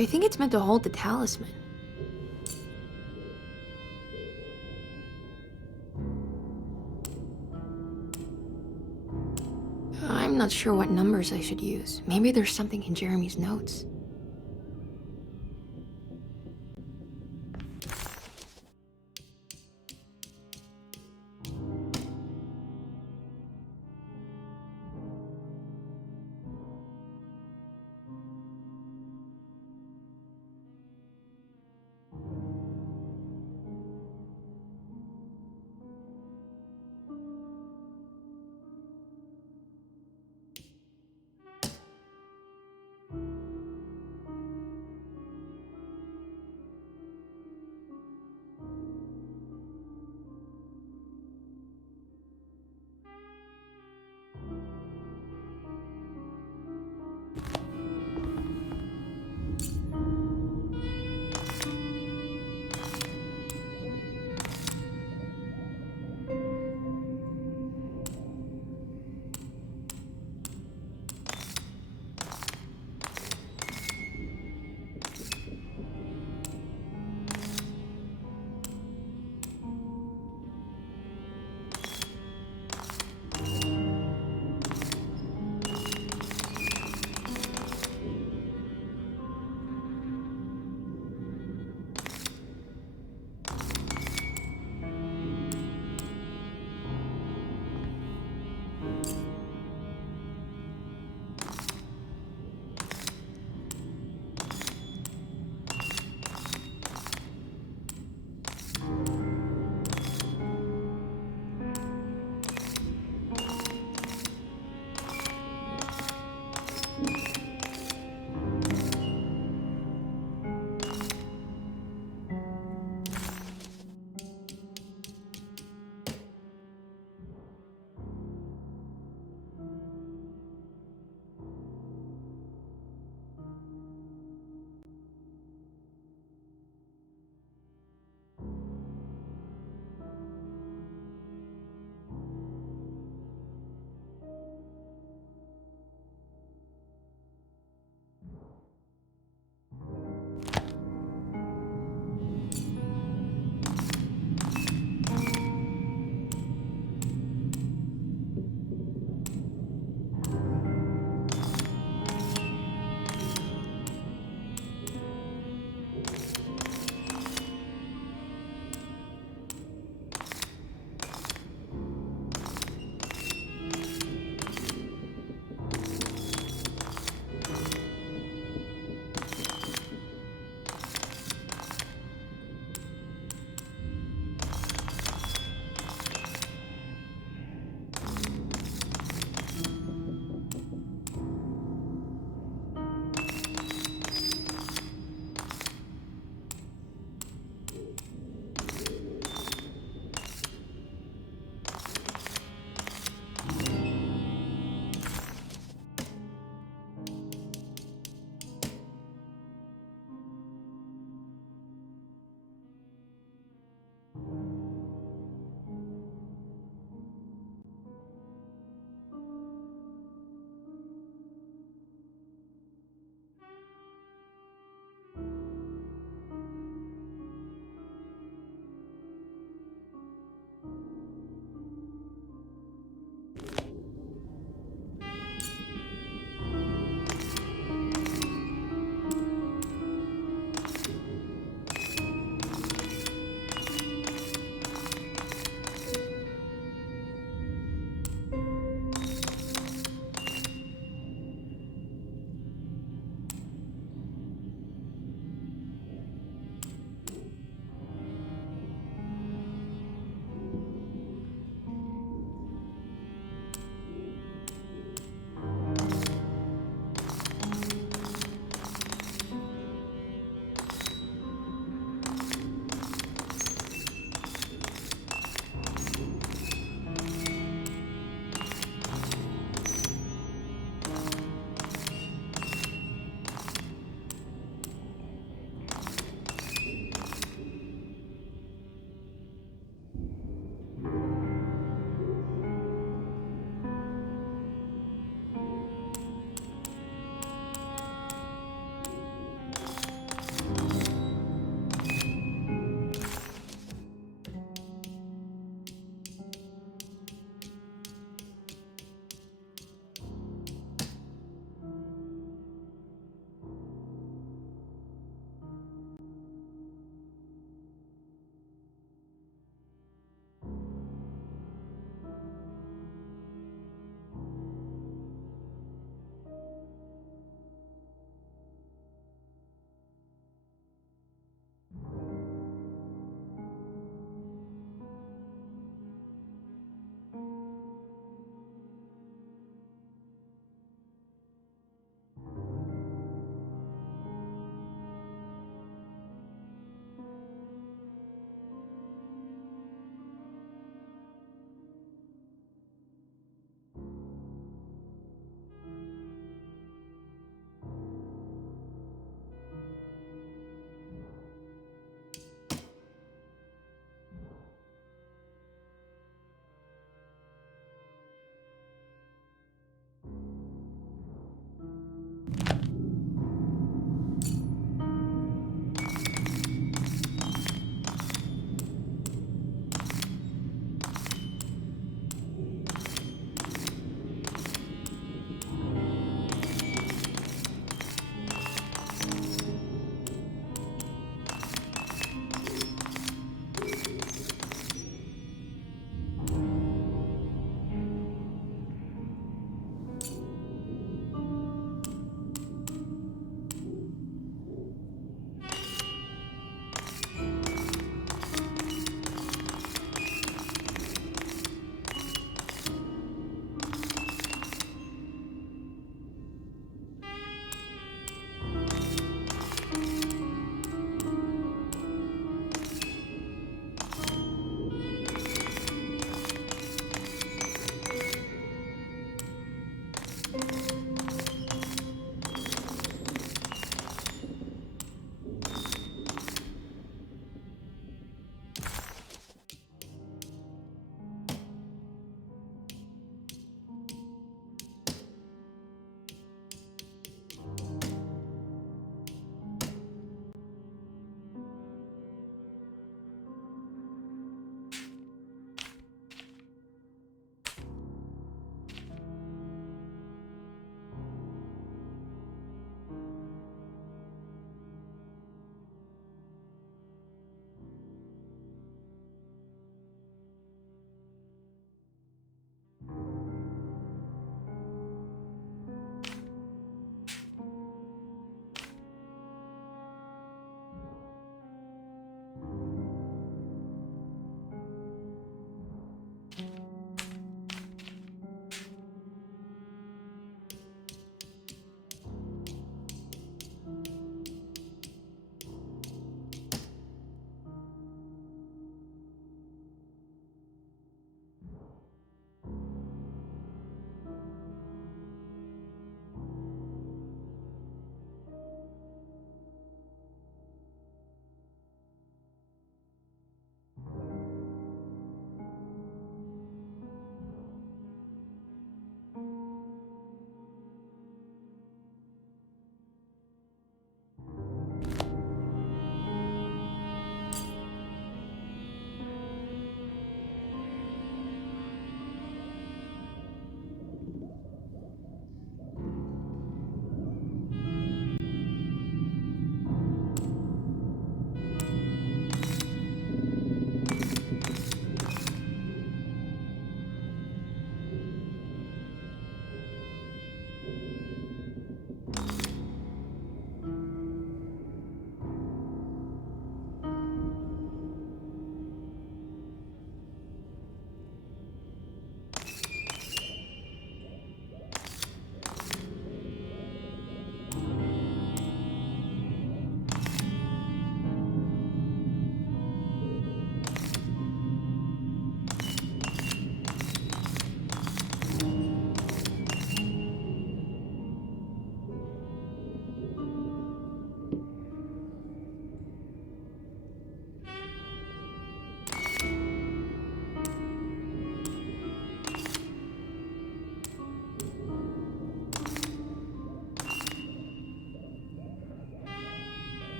I think it's meant to hold the talisman. I'm not sure what numbers I should use. Maybe there's something in Jeremy's notes.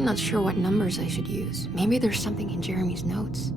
I'm not sure what numbers I should use. Maybe there's something in Jeremy's notes.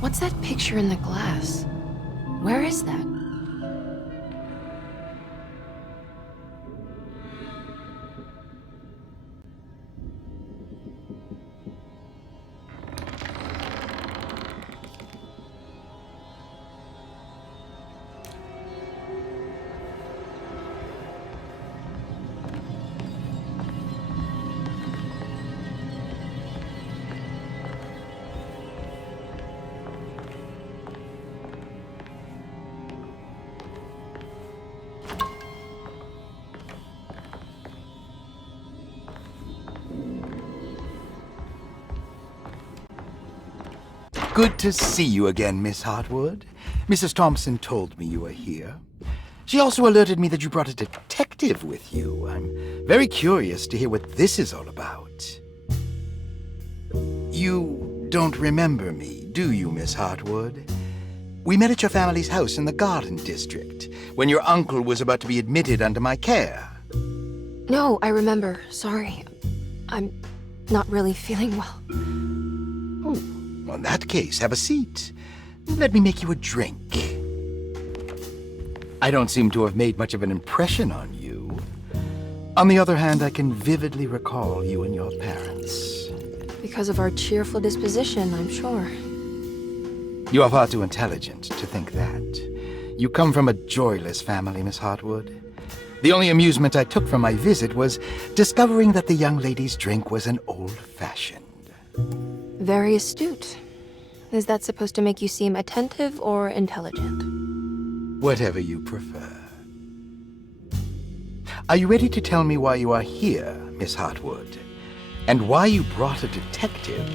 What's that picture in the glass? Where is that? Good to see you again, Miss Hartwood. Mrs. Thompson told me you were here. She also alerted me that you brought a detective with you. I'm very curious to hear what this is all about. You don't remember me, do you, Miss Hartwood? We met at your family's house in the Garden District, when your uncle was about to be admitted under my care. No, I remember. Sorry. I'm not really feeling well. Well, in that case, have a seat. Let me make you a drink. I don't seem to have made much of an impression on you. On the other hand, I can vividly recall you and your parents. Because of our cheerful disposition, I'm sure. You are far too intelligent to think that. You come from a joyless family, Miss Hartwood. The only amusement I took from my visit was discovering that the young lady's drink was an old-fashioned. Very astute. Is that supposed to make you seem attentive or intelligent? Whatever you prefer. Are you ready to tell me why you are here, Miss Hartwood? And why you brought a detective?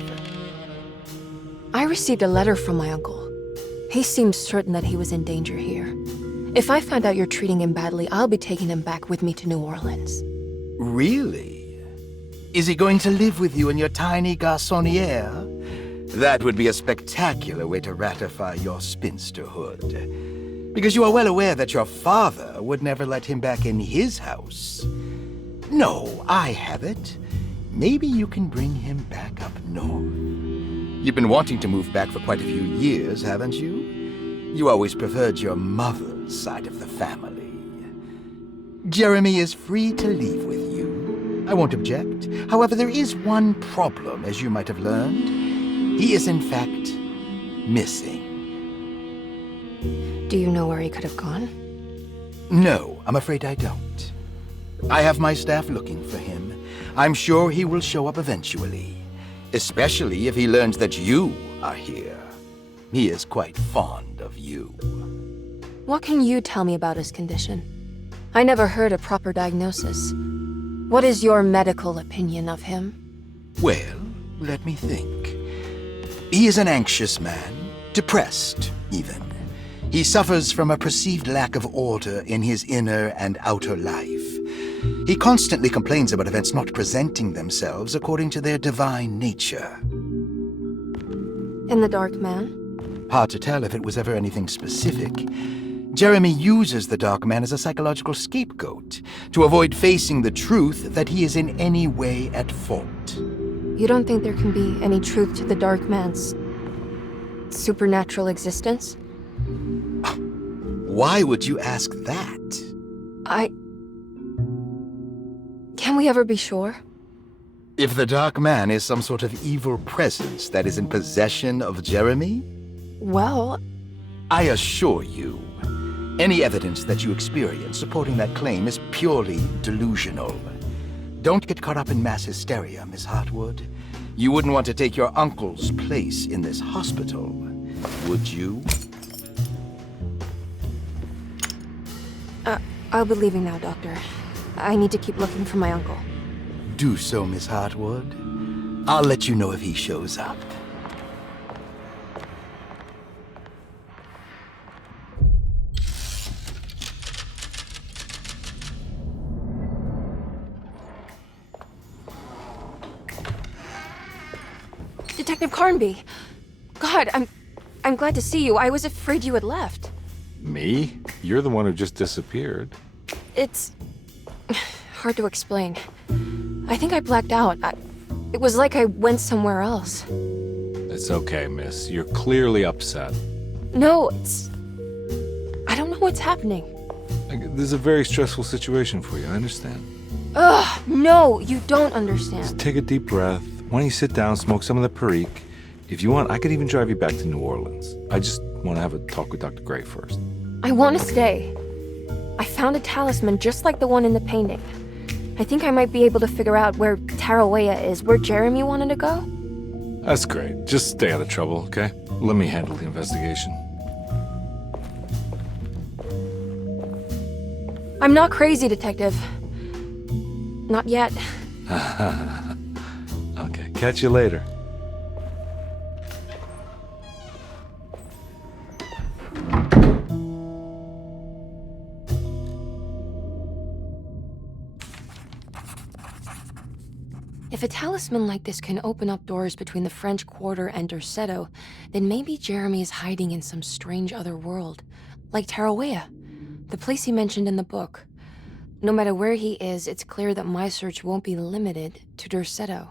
I received a letter from my uncle. He seemed certain that he was in danger here. If I find out you're treating him badly, I'll be taking him back with me to New Orleans. Really? Is he going to live with you in your tiny garçonniere? That would be a spectacular way to ratify your spinsterhood. Because you are well aware that your father would never let him back in his house. No, I have it. Maybe you can bring him back up north. You've been wanting to move back for quite a few years, haven't you? You always preferred your mother's side of the family. Jeremy is free to leave with you. I won't object. However, there is one problem, as you might have learned. He is, in fact, missing. Do you know where he could have gone? No, I'm afraid I don't. I have my staff looking for him. I'm sure he will show up eventually. Especially if he learns that you are here. He is quite fond of you. What can you tell me about his condition? I never heard a proper diagnosis. What is your medical opinion of him? Well, let me think. He is an anxious man, depressed, even. He suffers from a perceived lack of order in his inner and outer life. He constantly complains about events not presenting themselves according to their divine nature. And the Dark Man? Hard to tell if it was ever anything specific. Jeremy uses the Dark Man as a psychological scapegoat to avoid facing the truth that he is in any way at fault. You don't think there can be any truth to the Dark Man's supernatural existence? Why would you ask that? Can we ever be sure? If the Dark Man is some sort of evil presence that is in possession of Jeremy? Well, I assure you, any evidence that you experience supporting that claim is purely delusional. Don't get caught up in mass hysteria, Miss Hartwood. You wouldn't want to take your uncle's place in this hospital, would you? I'll be leaving now, Doctor. I need to keep looking for my uncle. Do so, Miss Hartwood. I'll let you know if he shows up. Detective Carnby! God, I'm glad to see you. I was afraid you had left. Me? You're the one who just disappeared. It's hard to I think I blacked out. It was like I went somewhere else. That It's okay, miss. You're clearly upset. No, it's... I don't know what's happening. This is a very stressful situation for you, I understand. Ugh, no, you don't understand. Just take a deep breath. Why don't you sit down, smoke some of the Perique? If you want, I could even drive you back to New Orleans. I just want to have a talk with Dr. Gray first. I want to stay. I found a talisman just like the one in the painting. I think I might be able to figure out where Tarawea is, where Jeremy wanted to go. That's great. Just stay out of trouble, okay? Let me handle the investigation. I'm not crazy, Detective. Not yet. Okay, catch you later. If a talisman like this can open up doors between the French Quarter and Derceto, then maybe Jeremy is hiding in some strange other world, like Tarawea, the place he mentioned in the book. No matter where he is, it's clear that my search won't be limited to Derceto.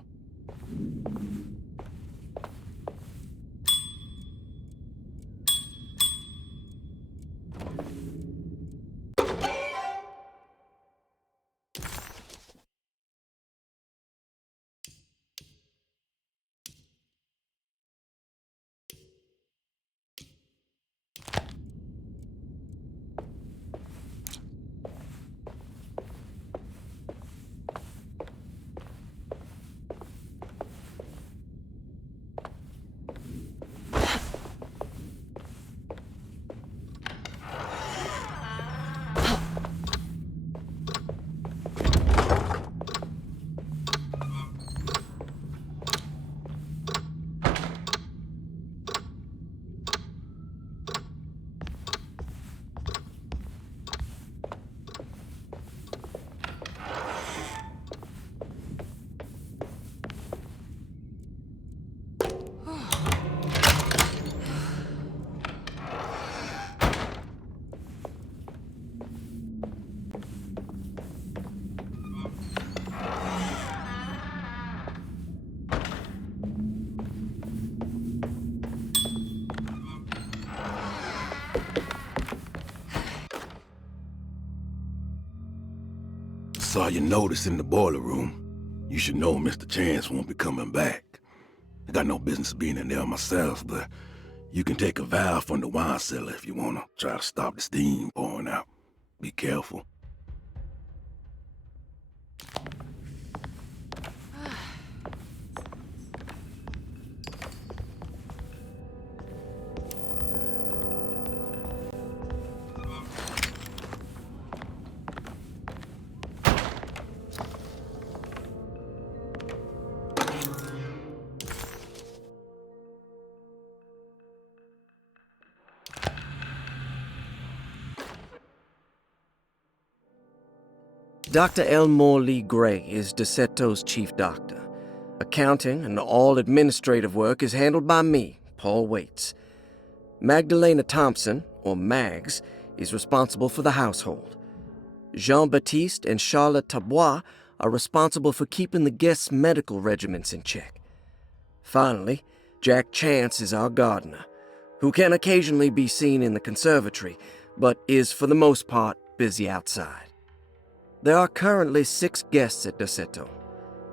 Saw your notice in the boiler room. You should know Mr. Chance won't be coming back. I got no business being in there myself, but you can take a valve from the wine cellar if you wanna try to stop the steam pouring out. Be careful. Dr. Elmore Lee Gray is Derceto's chief doctor. Accounting and all administrative work is handled by me, Paul Waits. Magdalena Thompson, or Mags, is responsible for the household. Jean-Baptiste and Charlotte Tabois are responsible for keeping the guests' medical regimens in check. Finally, Jack Chance is our gardener, who can occasionally be seen in the conservatory, but is for the most part busy outside. There are currently 6 guests at Derceto.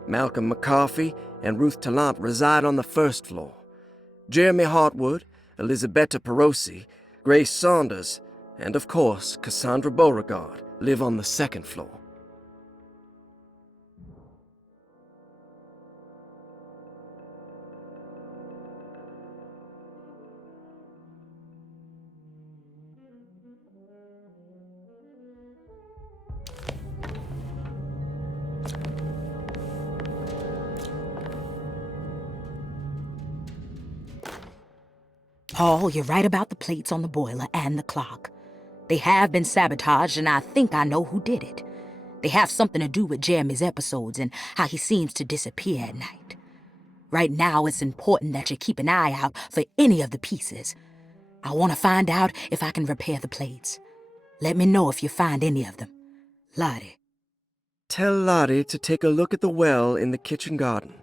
Malcolm McCarthy and Ruth Tallant reside on the first floor. Jeremy Hartwood, Elisabetta Perosi, Grace Saunders, and of course Cassandra Beauregard live on the second floor. Paul, you're right about the plates on the boiler and the clock. They have been sabotaged, and I think I know who did it. They have something to do with Jeremy's episodes and how he seems to disappear at night. Right now, it's important that you keep an eye out for any of the pieces. I want to find out if I can repair the plates. Let me know if you find any of them. Lottie. Tell Lottie to take a look at the well in the kitchen garden.